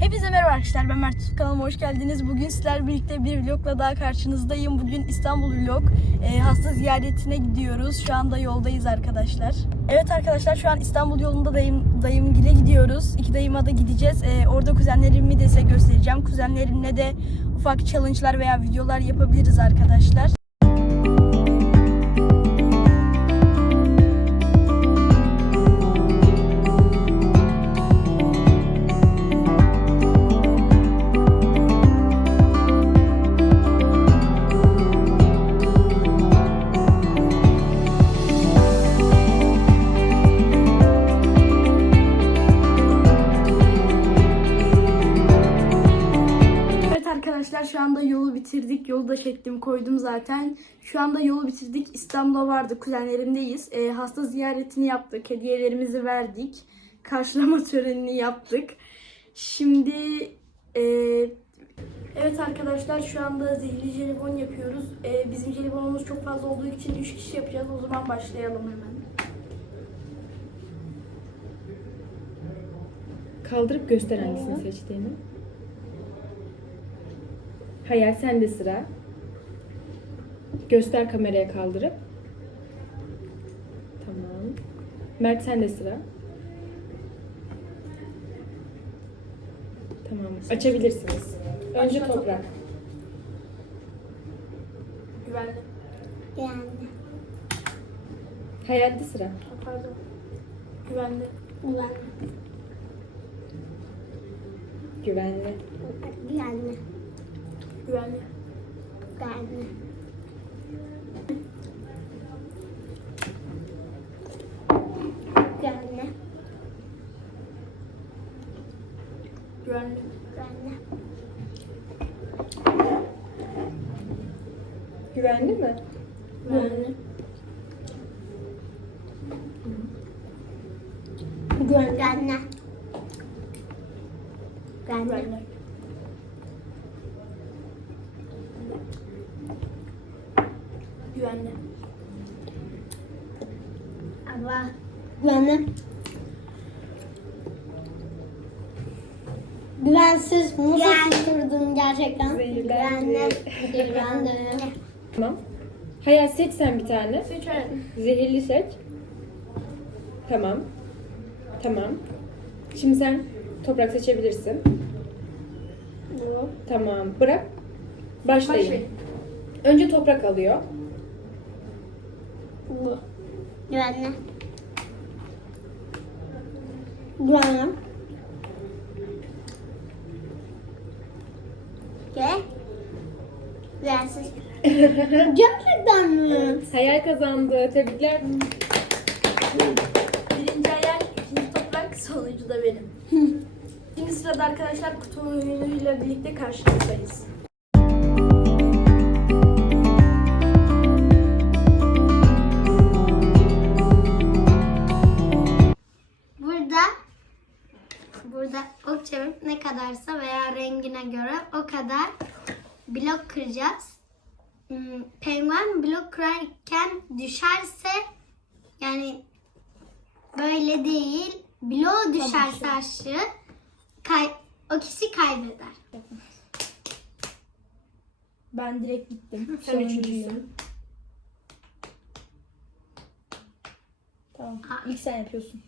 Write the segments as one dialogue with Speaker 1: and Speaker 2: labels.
Speaker 1: Hepinize merhaba arkadaşlar. Ben Mert kanalıma hoş geldiniz. Bugün sizlerle birlikte bir vlogla daha karşınızdayım. Bugün İstanbul vlog. Ee, hasta ziyaretine gidiyoruz. Şu anda yoldayız arkadaşlar. Evet arkadaşlar şu an İstanbul yolunda dayım, dayımgile gidiyoruz. İki dayıma da gideceğiz. Ee, orada kuzenlerimi de size göstereceğim. Kuzenlerimle de ufak challenge'lar veya videolar yapabiliriz arkadaşlar. Da çektim koydum zaten. Şu anda yolu bitirdik. İstanbul'a vardık. Kuzenlerimdeyiz. Ee, hasta ziyaretini yaptık. Hediyelerimizi verdik. Karşılama törenini yaptık. Şimdi e, evet arkadaşlar şu anda zehirli jelibon yapıyoruz. Ee, bizim jelibonumuz çok fazla olduğu için 3 kişi yapacağız. O zaman başlayalım hemen.
Speaker 2: Kaldırıp göster hangisini seçtiğini. Hayal sende sıra. Göster kameraya kaldırıp. Tamam. Mert sende sıra. Tamam. Açabilirsiniz. Önce
Speaker 1: Başla
Speaker 2: toprak.
Speaker 1: Güvenli.
Speaker 3: Yani
Speaker 2: Hayalde sıra.
Speaker 1: Pardon. Güvenli.
Speaker 3: ulan
Speaker 2: Güvenli.
Speaker 3: güvenli
Speaker 1: Güvenli.
Speaker 3: güvenli güvenli
Speaker 1: Güvenli.
Speaker 3: güvenli
Speaker 2: Güvenli mi?
Speaker 1: Güvenli.
Speaker 3: güvenli güvenli
Speaker 1: Güvenli. Güvenli.
Speaker 3: Allah güvenli Güvensiz nasıl tutturdun gerçekten?
Speaker 2: Zehirlendi.
Speaker 3: Güvenli. Güvenli.
Speaker 2: Tamam. Hayal seç sen bir tane.
Speaker 1: Seç öyle.
Speaker 2: Zehirli seç. Tamam. Tamam. Şimdi sen toprak seçebilirsin.
Speaker 1: Bu.
Speaker 2: Tamam. Bırak. Başlayın.
Speaker 1: Başlayın.
Speaker 2: Önce toprak alıyor.
Speaker 3: Bu. Güvenli. Güvenli. Ge. Güvensiz. Gerçekten mi?
Speaker 2: Hayal kazandı. Tebrikler.
Speaker 1: Birinci hayal, ikinci toprak, sonuncu da benim. Şimdi sırada arkadaşlar kutu oyunuyla birlikte karşınızdayız.
Speaker 3: Burada burada ok çevirip ne kadarsa veya rengine göre o kadar blok kıracağız. Hmm, Penguen blok kırarken düşerse yani böyle değil bloğu düşerse aşağı kay, o kişi kaybeder.
Speaker 1: Ben direkt gittim.
Speaker 2: Sen üçüncüsün.
Speaker 1: Tamam.
Speaker 3: Aa.
Speaker 1: İlk sen yapıyorsun.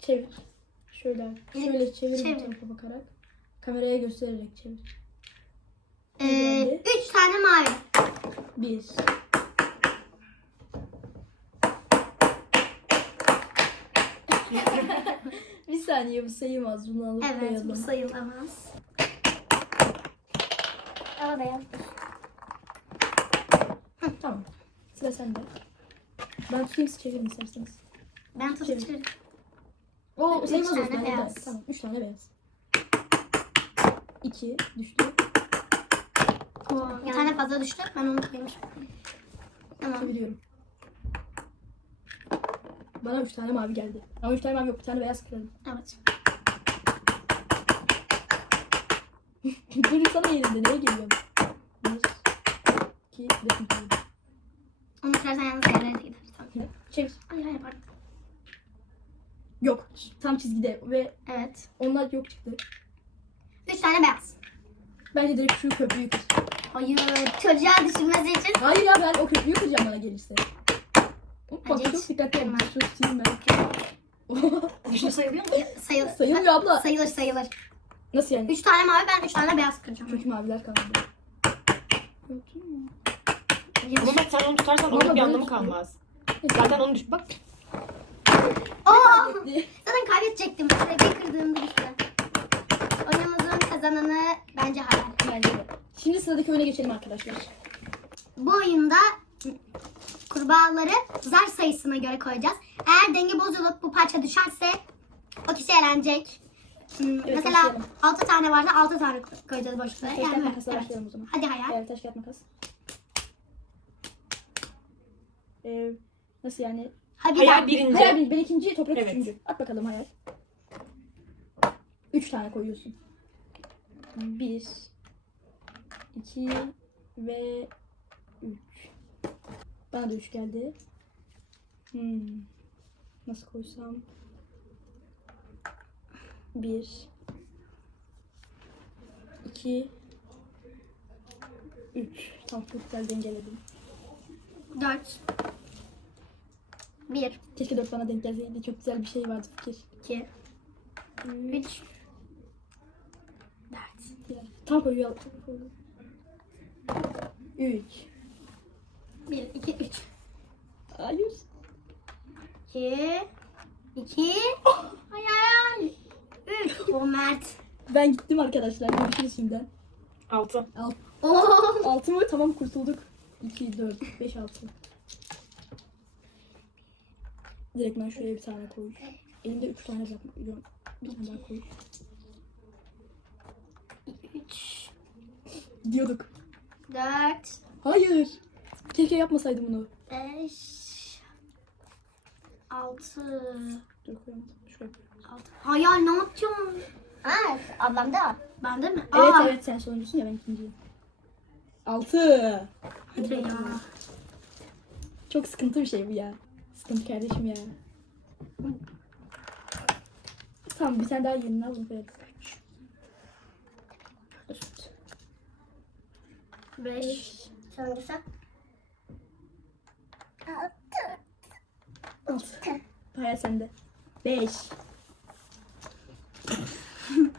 Speaker 1: Çevir. Şöyle. Şöyle çevir
Speaker 3: Çevir.
Speaker 1: tarafa bakarak. Kameraya göstererek çevir.
Speaker 3: Ee, üç tane mavi.
Speaker 1: Bir. bir saniye bu sayılmaz. Bunu alıp
Speaker 3: Evet
Speaker 1: koyalım.
Speaker 3: bu sayılamaz. Oraya.
Speaker 1: Tamam. Sıra sende. Ben tutayım siz çevirin isterseniz.
Speaker 3: Ben
Speaker 1: Çevir.
Speaker 3: tutacağım.
Speaker 1: O sayılmaz o zaman.
Speaker 3: beyaz.
Speaker 1: Evet, Tamam. Üç tane beyaz. İki düştü.
Speaker 3: Bir tane fazla düştü. Ben onu koymuş. Tamam.
Speaker 1: Çeviriyorum. Bana üç tane mavi geldi. Ama üç tane mavi yok. Bir tane beyaz kırarım.
Speaker 3: Evet.
Speaker 1: Dur sana yerinde. Neye geliyorum? Bir, iki, dört.
Speaker 3: Onu kırarsan yalnız yerlere gider. Tamam.
Speaker 1: Çevir.
Speaker 3: Ay hayır pardon.
Speaker 1: Yok. Tam çizgide ve
Speaker 3: Evet.
Speaker 1: onlar yok çıktı.
Speaker 3: Üç tane beyaz.
Speaker 1: Bence direkt şu köprüyü kır.
Speaker 3: Hayır. Çocuğa düşünmesi için.
Speaker 1: Hayır ya ben o köprüyü kıracağım bana gelirse. Bak
Speaker 3: Bence
Speaker 1: çok ol.
Speaker 3: kırma.
Speaker 1: Çok tutayım ben.
Speaker 3: Düşün sayılıyor mu? Sayılır.
Speaker 1: Sayılmıyor abla.
Speaker 3: Sayılır sayılır.
Speaker 1: Nasıl yani?
Speaker 3: Üç tane mavi ben üç tane beyaz kıracağım.
Speaker 1: Çünkü maviler kaldı.
Speaker 4: Ama bak sen onu tutarsan onun bir anlamı
Speaker 1: tutuyor.
Speaker 4: kalmaz. Zaten onu düş bak.
Speaker 3: Aa! Zaten kaybedecektim. Bir kırdığımda düştü. Oyunumuzun kazananı bence hayal.
Speaker 1: Bence de. Şimdi sıradaki oyuna geçelim arkadaşlar.
Speaker 3: Bu oyunda kurbağaları zar sayısına göre koyacağız. Eğer denge bozulup bu parça düşerse o kişi eğlenecek. Hmm, Mesela
Speaker 1: başlayalım.
Speaker 3: 6 tane vardı 6 tane ko- koyacağız boşluğa.
Speaker 1: Taş
Speaker 3: Yani
Speaker 1: kağıt
Speaker 3: evet,
Speaker 1: makasla
Speaker 3: evet.
Speaker 1: başlayalım o zaman.
Speaker 3: Hadi hayal.
Speaker 1: Evet taş kağıt makas. Ee, nasıl yani?
Speaker 3: Hadi
Speaker 4: Hayal
Speaker 3: hayal.
Speaker 4: birinci.
Speaker 1: Hayal bir, ben ikinci, toprak
Speaker 4: Evet.
Speaker 1: üçüncü. At bakalım hayal. Üç tane koyuyorsun. Bir, iki ve üç. Bana da üç geldi. Hmm. Nasıl koysam? Bir, iki, üç. Tamam çok güzel dengeledim.
Speaker 3: 4 1
Speaker 1: Keşke dört bana denk gelseydi. Çok güzel bir şey vardı fikir.
Speaker 3: 2 3
Speaker 1: Diğer. Tam koyuyor. Üç.
Speaker 3: 1 2 3
Speaker 1: Hayır.
Speaker 3: 2 2 Hayal 3 O Mert
Speaker 1: Ben gittim arkadaşlar. Görüşürüz şimdiden.
Speaker 4: Altı.
Speaker 1: Alt,
Speaker 3: Oo.
Speaker 1: altı mı? Tamam kurtulduk. 2, 4, 5, 6. Direkt ben şuraya bir tane koy. Elimde 3 tane bırakma. Yok. Bir tane daha koy.
Speaker 3: 3
Speaker 1: Diyorduk.
Speaker 3: 4
Speaker 1: Hayır. Keşke yapmasaydım bunu.
Speaker 3: 5 6
Speaker 1: Dur koyamadım. Şuraya koy.
Speaker 3: 6 Hayal ne yapacağım? Ha, ablamda. Bende mi?
Speaker 1: Evet
Speaker 3: Aa,
Speaker 1: evet sen sonuncusun ya ben ikinciyim. 6.
Speaker 3: Hadi ya.
Speaker 1: Çok sıkıntı bir şey bu ya. Sıkıntı kardeşim ya. Tamam bir tane daha yerine al koyalım.
Speaker 3: 5 Sonuncusu. 6
Speaker 1: Altı. Hayal sende. 5.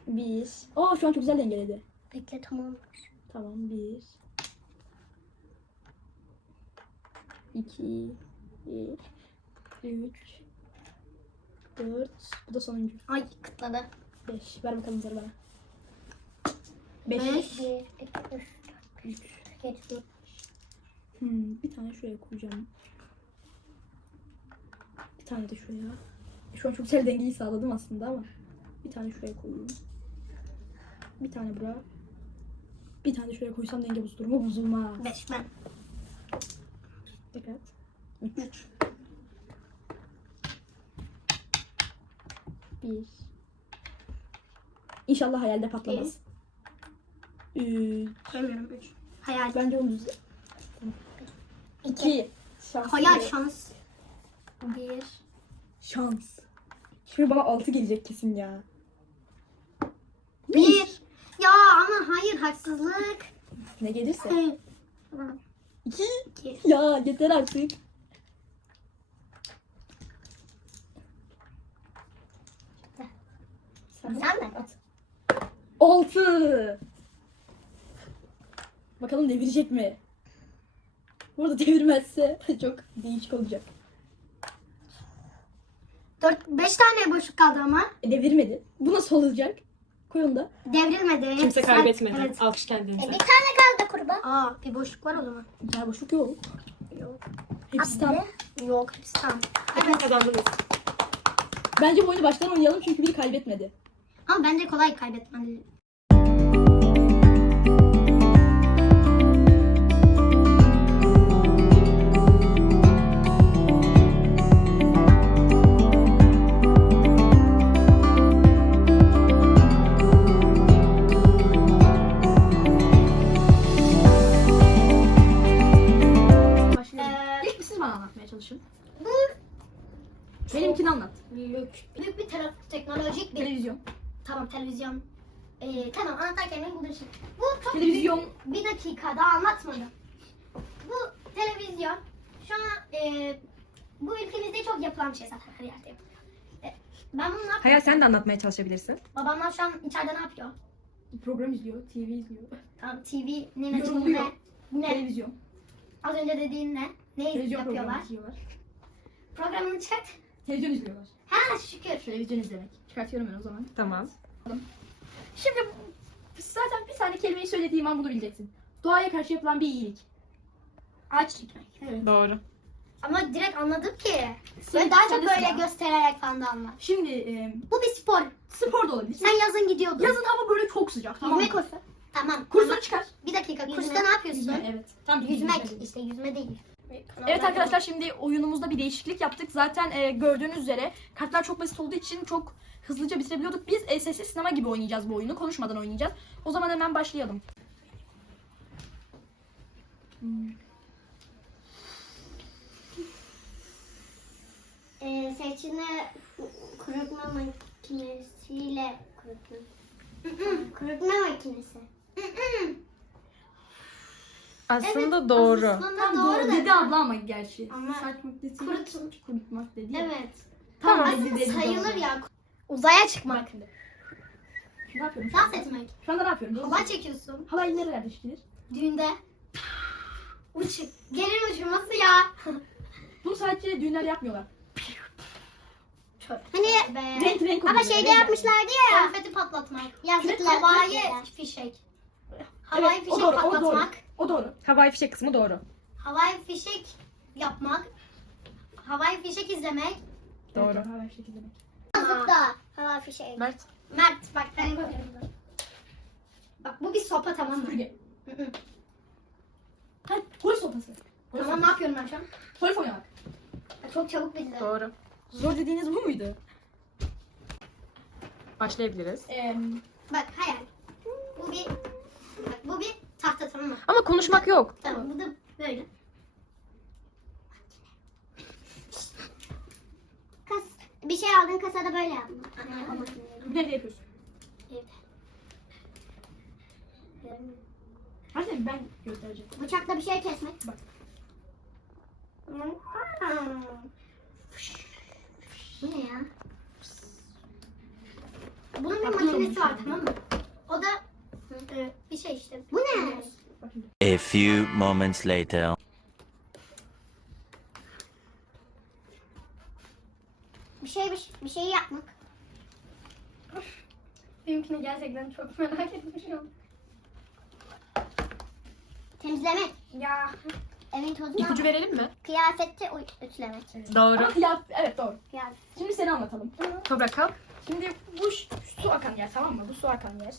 Speaker 1: 1. Oo şu an çok güzel dengeledi.
Speaker 3: Bekle tamam.
Speaker 1: Tamam 1. 2. 3. 4. Bu da sonuncu.
Speaker 3: Ay kıtladı.
Speaker 1: 5. Ver bakalım zarı bana. 5.
Speaker 3: 5
Speaker 1: 3.
Speaker 3: 3
Speaker 1: Hmm, bir tane şuraya koyacağım. Bir tane de şuraya. Şu an çok güzel dengeyi sağladım aslında ama. Bir tane şuraya koyayım. Bir tane buraya. Bir tane şuraya koysam denge bozulur mu? Bozulmaz.
Speaker 3: 5 ben.
Speaker 1: Dikkat. 3. 1. İnşallah hayalde patlamaz. 3.
Speaker 3: Koymuyorum 3. Hayal.
Speaker 1: Bence onu düz. 2.
Speaker 3: Hayal şans. 1
Speaker 1: Şans. Şimdi bana 6 gelecek kesin ya.
Speaker 3: 1 Ya ama hayır haksızlık.
Speaker 1: Ne gelirse.
Speaker 3: Hı.
Speaker 1: 2.
Speaker 3: İki.
Speaker 1: Ya yeter artık. Sen,
Speaker 3: Sen mi?
Speaker 1: At. 6. Bakalım devirecek mi? Burada devirmezse çok değişik olacak.
Speaker 3: 4 5 tane boşluk kaldı ama.
Speaker 1: E, devirmedi. Bu nasıl olacak? Koy onu da.
Speaker 3: Devrilmedi.
Speaker 4: Kimse
Speaker 3: Sen-
Speaker 4: kaybetmedi.
Speaker 3: Evet.
Speaker 4: Alkış kendinize.
Speaker 3: tane kaldı kurban. Aa bir boşluk var o zaman.
Speaker 1: Bir tane boşluk yok.
Speaker 3: Yok.
Speaker 1: Hepsi tam.
Speaker 3: Yok hepsi tam.
Speaker 4: Hepiniz kazandınız.
Speaker 1: Bence bu oyunu baştan oynayalım çünkü biri kaybetmedi.
Speaker 3: Ama bence kolay kaybetmen.
Speaker 1: Siz bana anlatmaya çalışın.
Speaker 3: Bu
Speaker 1: Benimkini anlat.
Speaker 3: büyük. Büyük bir taraf teknolojik bir.
Speaker 1: Televizyon.
Speaker 3: Tamam televizyon. Ee, tamam anahtar kelimeyi buldum şimdi. Bu çok
Speaker 1: Televizyon.
Speaker 3: Bir dakika daha anlatmadım. Bu televizyon şu an e, bu ülkemizde çok yapılan bir şey zaten her yerde yapılıyor. E, ben bunu ne yapıyorum?
Speaker 2: Hayal sen de anlatmaya çalışabilirsin.
Speaker 3: Babamlar şu an içeride ne yapıyor?
Speaker 1: Program izliyor, TV izliyor.
Speaker 3: Tamam TV'nin açılımı
Speaker 1: Yorumluyor.
Speaker 3: ne? Ne?
Speaker 1: Televizyon.
Speaker 3: Az önce dediğin ne? Ne
Speaker 1: Televizyon
Speaker 3: yapıyorlar?
Speaker 1: programı izliyorlar.
Speaker 3: Programını çek.
Speaker 1: Televizyon izliyorlar.
Speaker 3: Ha şükür.
Speaker 1: Televizyon izlemek. Çıkartıyorum ben o zaman.
Speaker 2: Tamam.
Speaker 1: Şimdi zaten bir tane kelimeyi söylediğim an bunu bileceksin. Doğaya karşı yapılan bir iyilik.
Speaker 3: Ağaç dikmek.
Speaker 1: Evet.
Speaker 2: Doğru.
Speaker 3: Ama direkt anladım ki. Böyle daha çok böyle göstererek falan da anlar.
Speaker 1: Şimdi e,
Speaker 3: Bu bir spor.
Speaker 1: spor da olabilir.
Speaker 3: Sen yazın gidiyordun.
Speaker 1: Yazın hava böyle çok sıcak tamam mı?
Speaker 3: Yüzme kursu. Tamam.
Speaker 1: Kursuna çıkar.
Speaker 3: bir dakika.
Speaker 2: Yüzme.
Speaker 3: Kursta ne yapıyorsun?
Speaker 1: Yüzme, evet. Tam
Speaker 3: Yüzmek işte yüzme değil.
Speaker 1: Evet arkadaşlar şimdi oyunumuzda bir değişiklik yaptık. Zaten e, gördüğünüz üzere kartlar çok basit olduğu için çok hızlıca bitirebiliyorduk. Biz e, sessiz sinema gibi oynayacağız bu oyunu. Konuşmadan oynayacağız. O zaman hemen başlayalım. Hmm.
Speaker 3: Ee, saçını kurutma makinesiyle kurutma. kurutma makinesi.
Speaker 2: Aslında doğru.
Speaker 3: Aslında
Speaker 1: Tam
Speaker 3: doğru,
Speaker 1: doğru
Speaker 3: da.
Speaker 1: dedi abla ama gerçi.
Speaker 3: Ama
Speaker 1: Saç makinesi
Speaker 3: kurut-
Speaker 1: kurutmak dedi. ya.
Speaker 3: Evet.
Speaker 1: Tamam.
Speaker 3: Aslında
Speaker 1: dedi, dedi,
Speaker 3: sayılır
Speaker 1: doğru.
Speaker 3: ya. Uzaya çıkmak.
Speaker 1: Ne yapıyorum?
Speaker 3: Dans etmek.
Speaker 1: Şu anda ne yapıyorum?
Speaker 3: Hava çekiyorsun.
Speaker 1: Halay nerelerde işlenir?
Speaker 3: Düğünde. Uç. Gelin uçurması ya.
Speaker 1: Bunu sadece düğünler yapmıyorlar.
Speaker 3: Hani
Speaker 1: Renk renk
Speaker 3: ama şeyde
Speaker 1: renk
Speaker 3: yapmışlardı ya. Konfeti patlatmak. Yazıklar. Havai fişek. Havai
Speaker 1: Evet,
Speaker 3: fişek
Speaker 1: doğru.
Speaker 3: patlatmak.
Speaker 1: O doğru.
Speaker 2: Havai fişek kısmı doğru.
Speaker 3: Havai fişek yapmak. Havai fişek izlemek.
Speaker 2: Doğru.
Speaker 1: Evet, halay şekilde demek.
Speaker 3: Yazıklar. Havai fişek.
Speaker 2: Mert.
Speaker 3: Mert bak ben Bak bu bir sopa tamam mı?
Speaker 1: Süpürge.
Speaker 3: Hı hı.
Speaker 1: Ha, polis sopası. Polis
Speaker 3: Tamam ne
Speaker 1: sopası.
Speaker 3: yapıyorum ben şu an?
Speaker 1: Polis oynamak.
Speaker 3: Çok çabuk bildi.
Speaker 2: Doğru.
Speaker 1: Zor dediğiniz bu muydu?
Speaker 2: Başlayabiliriz.
Speaker 1: Ee,
Speaker 3: Bak hayal. Bu bir bak, bu bir tahta tamam mı?
Speaker 2: Ama konuşmak yok.
Speaker 3: Tamam bu da böyle. Kas, bir şey aldın kasada böyle yapma. Ana, o makineyi.
Speaker 1: bir de yapıyorsun.
Speaker 3: Evet.
Speaker 1: Hadi ben göstereceğim.
Speaker 3: Bıçakla bir şey kesmek.
Speaker 1: Bak.
Speaker 3: Bu ne ya? Bunun bir makinesi var tamam mı? O da bir şey işte. Bu ne?
Speaker 5: A few moments later.
Speaker 3: Bir şey bir, bir şey yapmak. Benimkini gerçekten çok merak etmişim. Temizlemek. Ya. Evin tozunu
Speaker 2: İpucu
Speaker 3: almak.
Speaker 2: verelim mi?
Speaker 3: Kıyafette uy- ütülemek.
Speaker 2: Doğru.
Speaker 1: Ama kıyaf, evet doğru.
Speaker 3: Kıyafet.
Speaker 1: Şimdi seni anlatalım.
Speaker 2: Toprak kalk.
Speaker 1: Şimdi bu ş- su akan yer tamam mı? Bu su akan yer.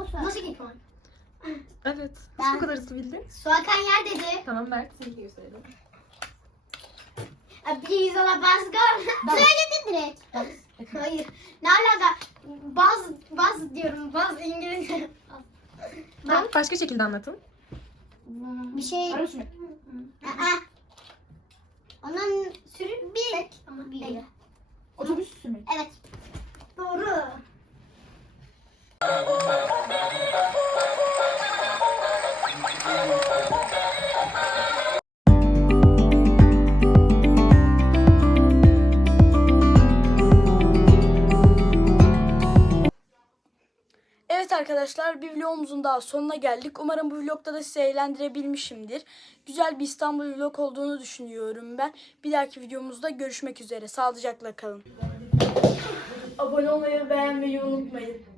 Speaker 3: Bu su. Nasıl ki puan?
Speaker 2: Evet.
Speaker 3: Ben-
Speaker 2: Nasıl bu kadar hızlı bildin?
Speaker 3: Su akan yer dedi.
Speaker 2: Tamam Mert. Seninki gösterelim.
Speaker 3: A Please ola bas go. Söyledin direkt. Hayır. Ne alaka? Baz, baz diyorum. Baz İngilizce.
Speaker 2: Tamam. Başka şekilde anlatın.
Speaker 3: Bir şey.
Speaker 1: Araba sürmek.
Speaker 3: Aa. Onun sürü bir. Ama bir.
Speaker 1: Otobüs sürmek.
Speaker 3: Evet. Doğru.
Speaker 1: Evet arkadaşlar bir vlogumuzun daha sonuna geldik. Umarım bu vlogda da sizi eğlendirebilmişimdir. Güzel bir İstanbul vlog olduğunu düşünüyorum ben. Bir dahaki videomuzda görüşmek üzere. Sağlıcakla kalın. Abone olmayı, beğenmeyi unutmayın.